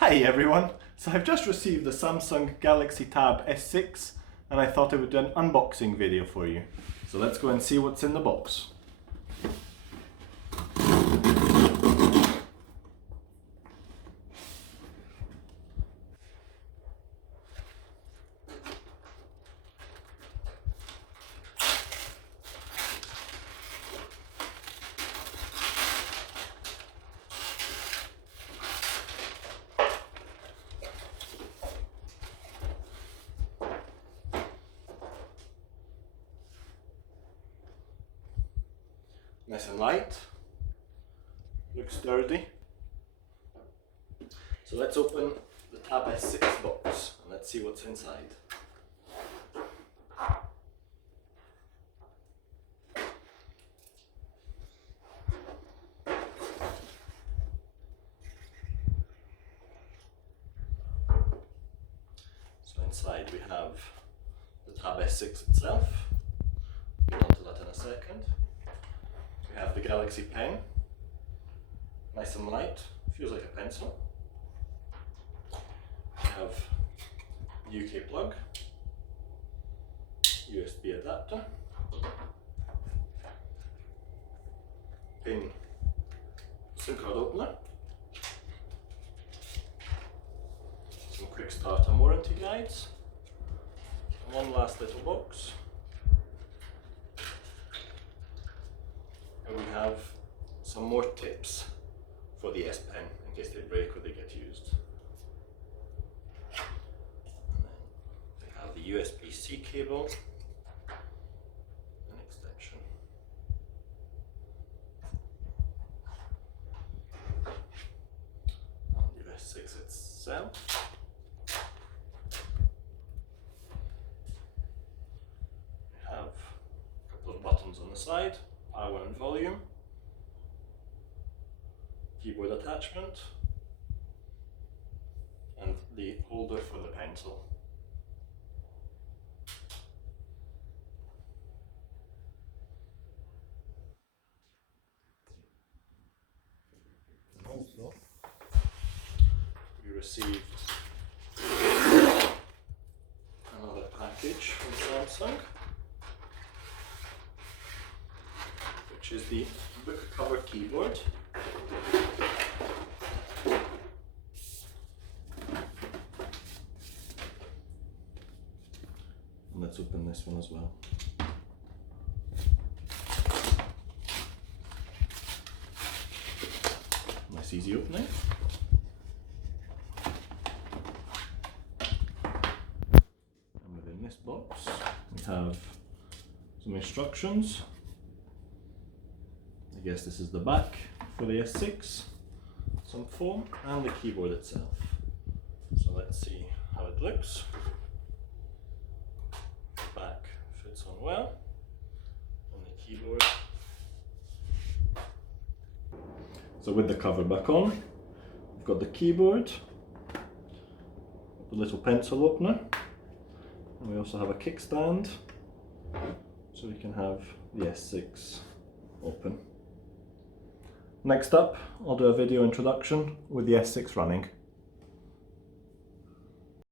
Hi everyone! So I've just received the Samsung Galaxy Tab S6 and I thought I would do an unboxing video for you. So let's go and see what's in the box. Nice and light, looks sturdy. So let's open the Tab S6 box and let's see what's inside. So inside we have the Tab S6 itself. We'll get onto that in a second. We have the Galaxy Pen, nice and light, feels like a pencil. We have UK plug, USB adapter, pin SIM card opener, some quick start and warranty guides, and one last little box. And we have some more tips for the S Pen in case they break or they get used. And then we have the USB-C cable, an extension. And the S6 itself. We have a couple of buttons on the side. Power and volume, keyboard attachment, and the holder for the pencil. Also, we received another package from Samsung, which is the book cover keyboard. And let's open this one as well. Nice easy opening. And within this box we have some instructions. I guess this is the back for the S6, some foam, and the keyboard itself. So let's see how it looks. The back fits on well, and the keyboard. So with the cover back on, we've got the keyboard, the little pencil opener, and we also have a kickstand, so we can have the S6 open. Next up, I'll do a video introduction with the S6 running.